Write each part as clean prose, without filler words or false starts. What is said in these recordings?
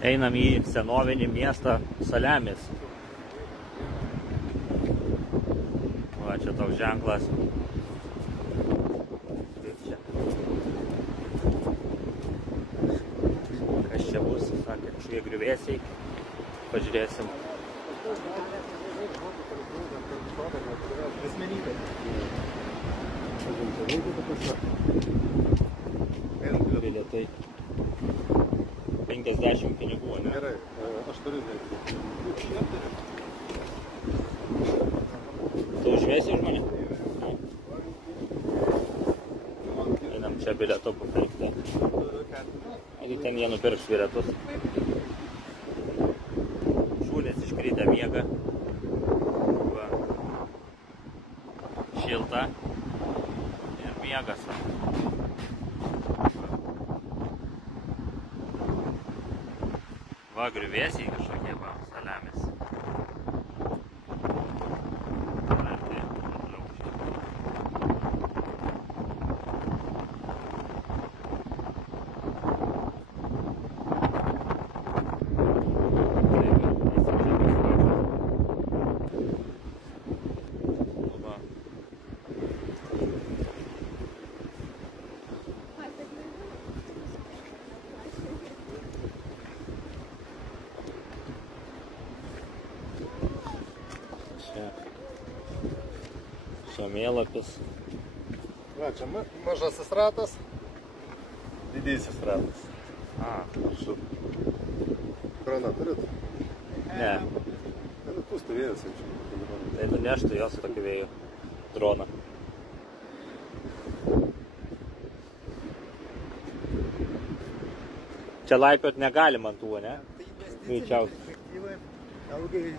Einam į senovinį miestą Saliamis. Va, čia toks ženklas. Kas čia bus, sakė, kažkokie griuvėsiai. Pažiūrėsim. Bilietai 50 pinigų, ne? Gerai, aš turiu veikti. Tu užvesi už mane? Einam čia bilietų papirkti. Ir ten jie nupirks bilietus. Šūnės iškrytę miega. Va. Šilta. Ir miegas. Va, griuvėsiai kažkokie, va, Saliamis. Žemėlapis. Va, čia mažasis ratas, didysis ratas. Su krana turit? Ne. Tai pūstų vėjas jau čia. Tai nuneštų jos tokį vėjų droną. Čia laipiot negalima ant tų, ne? Greičiausiai.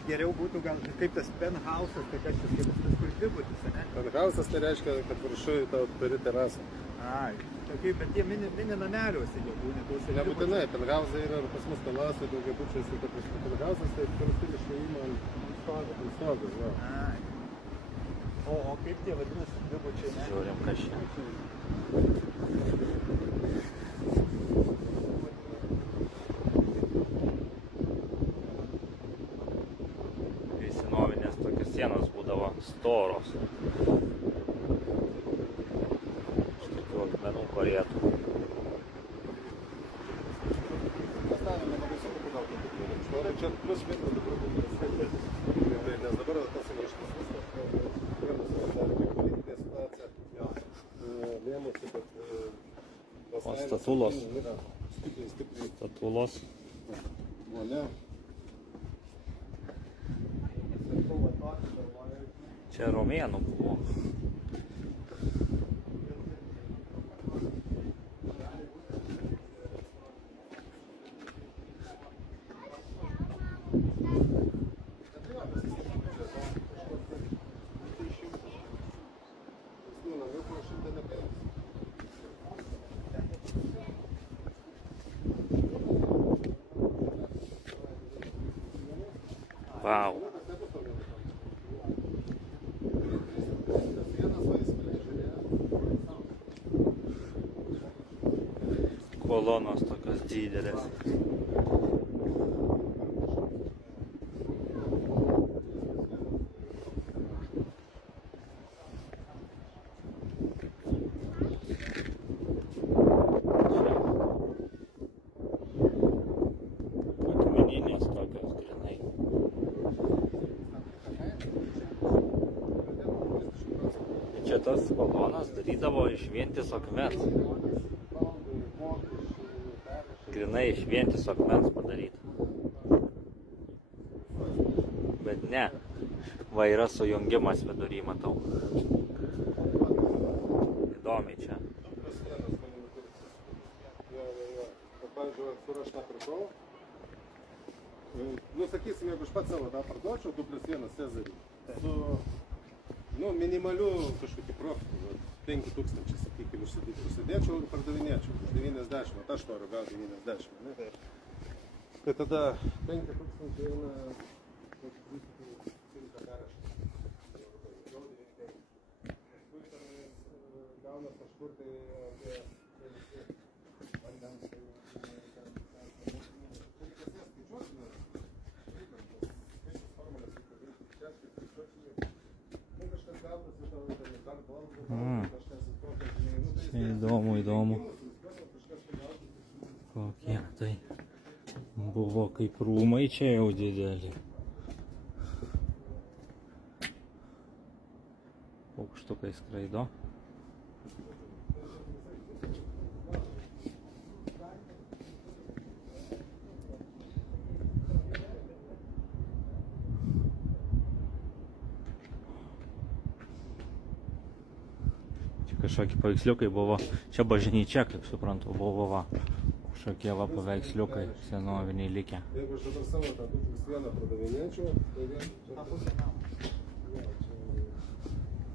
Geriau būtų gal kaip tas penthausas, tai kas šis kur dvibutis, ne? Penthausas tai reiškia, kad viršuj tau turi terasą. Ai, bet jie mini nameliuose jau būna tuose. Nebūtinai, penthausai yra pas mus Talasai, daugiabučiuose, kad penthausas tai turi išėjimą ant stogo. Ai. O kaip tie vadinasi dvibučiai, ne? Žiūrim, kas čia. Senovinės tokios sienos būdavo storos. Iš tokių akmenų korėtų. Čia plus minus dabar. Nes dabar tas įvaržtas politinė situacija lėmusi, kad O statulos. stipriai. Statulos. Volia. Čia romėnų buvo. Vau. Kolonos tokios didelės. Akmeninės tokios grynai. Čia tas kolonas darydavo iš vientiso akmens. Grynai iš vientiso akmens padaryta. Bet ne. Va, yra sujungimas vidury, matau. Įdomiai čia. Pavyzdžiui, kur aš tą pirkau. Nu, sakysim, jeigu aš pats savo tą parduočiau, 2+1 Cezarį. Su minimaliu kažkokį profitą. 5000, sakykime, užsidėčiau ir pardavinėčiau už 90, o aš noriu gauti 90. Ne? Tai tada 5000 eina gaunas kažkur tai apie vandens įdomu. Kokie tai buvo kaip rūmai čia jau dideli. Paukštukai skraido. Kažkokie paveiksliukai buvo, čia bažnyčia, kaip suprantu, buvo va. Kažkokie va paveiksliukai senoviniai likę. Jeigu aš dabar savo tą 2+1 pradavinėčiau, tai vien... tą pusę namą. Ne, čia...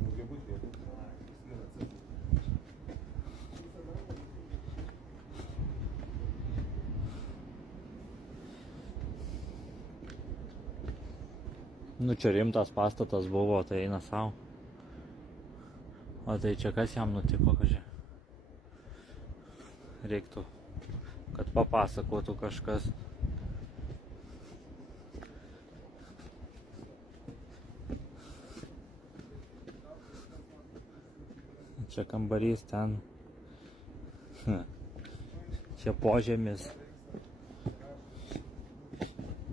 daugiabutį, 2+1 Nu čia rimtas pastatas buvo, tai eina savo. O tai čia kas jam nutiko, kažkai? Reiktų, kad papasakotų kažkas. Čia kambarys ten. Čia požemis.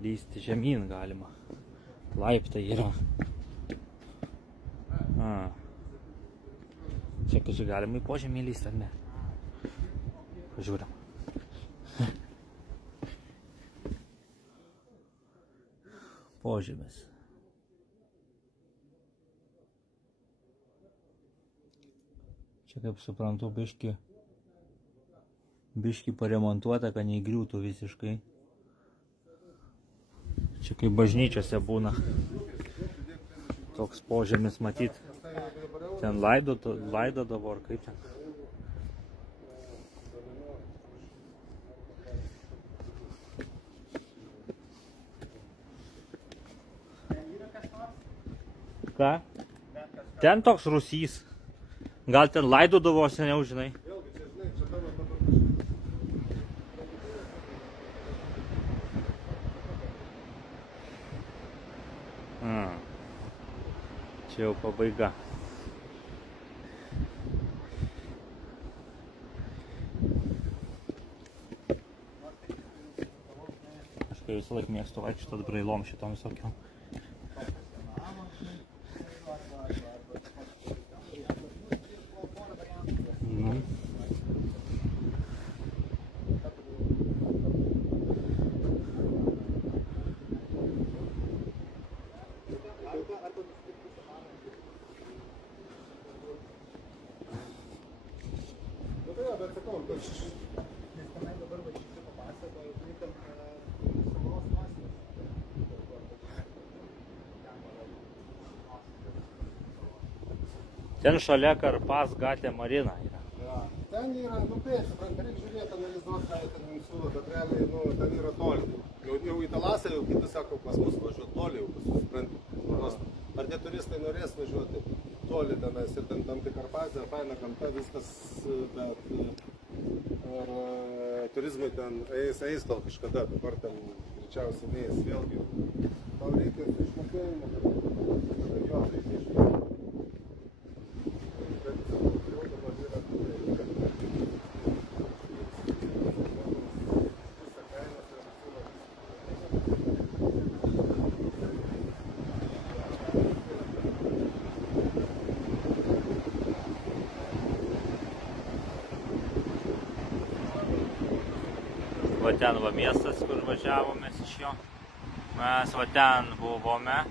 Lysti žemyn galima. Laiptai yra. Čia kažkai galima į požemį lysti, ar ne? Pažiūrim. Požemis. Čia kaip suprantu, biški paremontuota, kad neįgriūtų visiškai. Čia kaip bažnyčiose būna. Toks požemis matyt. Ten laidodavo ar kaip ten. Ką? Ten toks rūsys. Gal ten laidodavo seniau, žinai. Čia jau pabaiga. Kažkai visą laiką mėgstu vaikščioti atbrailom šitom visokiom. Ten šalia Karpas Gatė Marina yra. Ja, ten yra, reikia žiūrėti, analizuoti, ką jie ten jums siūlo, bet realiai, ten yra toli. Jau į Talasą, jau kiti sako, pas mus važiuoti toli, jau pas supranti. Ar tie turistai norės važiuoti toli tenais ir ten tam tik Karpazė, faina gamta, viskas, bet turizmui ten eis gal kažkada, dabar ten greičiausiai neis, vėlgi. Tau reikia išmokėjimo, kad jo reikia išmokėjimo. Va ten va miestas, kur važiavomės iš jo. Mes va ten buvome,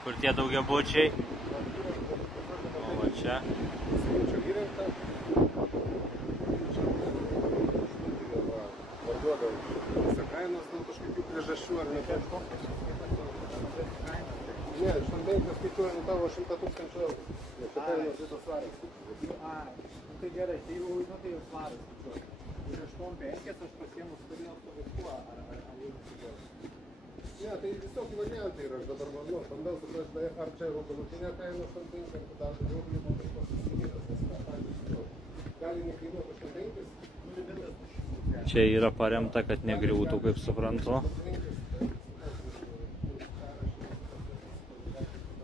kur tie daugiabučiai. O va čia. Parduoda visą kainos dėl kažkokių priežasčių ar ne. Ne, 85 skaičiuojant tavo 100 000 eurų. Tai kainos visos svaras. Tai gerai, tai jau svaras skaičiuoju. Ir 8,5 aš pasiėmus turėjau su viskuo, ar jau nesigiau? Ne, tai visokie variantai yra, aš dabar bandau suprasti, ar čia jau galutinė kaina 8,5, ar dar daugiau klimatai pasiskyrės, nes ką gali nekainuoti 8,5. Čia yra paremta, kad negriūtų, kaip suprantu.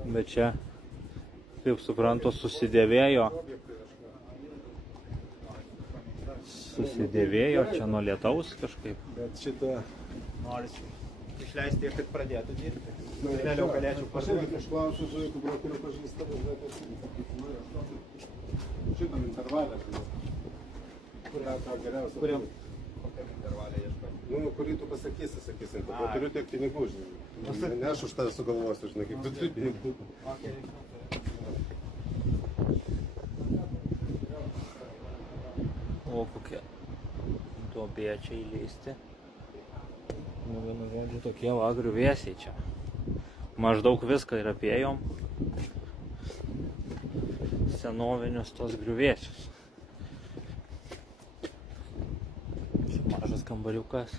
Bet čia, kaip suprantu, susidėvėjo. susidėvėjo, čia nuo lietaus kažkaip. Bet šitą... Norisi išleisti ir kad pradėtų dirbti. Vėliau galėčiau pažiūrėti. Aš klausiu, žiūrėk, brokerių pažįstamų, šitam intervalę. Kurią ką geriausia. Kuriam? Kokiam intervalę ieškoti? Nu, kurį tu pasakysi, sakysim, kad turiu tiek pinigų, žinai. Ne aš už tave sugalvosiu, žinai, kaip tu turi pinigų. O kokie duobėčiai įleisti. Nu, vienu žodžiu, tokie va griuvėsiai čia. Maždaug viską ir apėjom. Senovinius tos griuvėsius. Čia mažas kambariukas.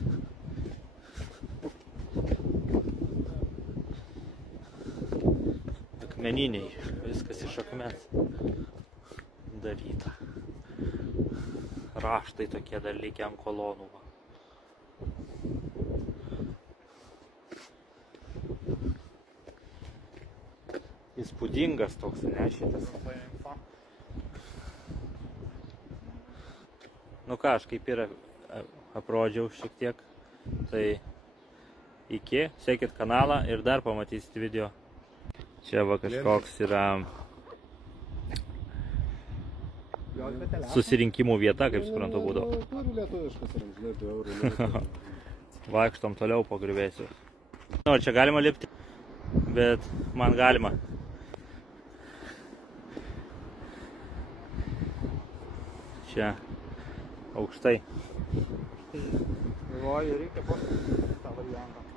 Akmeniniai, viskas iš akmens daryta. Raštai tokie dar likę ant kolonų. Įspūdingas toks, ne, šitas. Nu ką, aš kaip ir aprodžiau šiek tiek, tai iki, sekit kanalą ir dar pamatysit video. Čia va kažkoks yra susirinkimų vieta, kaip suprantu, būdavo. Turiu lietuviškas, žinai, 2 eurų. Vaikštom toliau po griuvėsiu. Nu, čia galima lipti, bet man galima. Čia aukštai. Galvoju, reikia pasakyti tą variantą.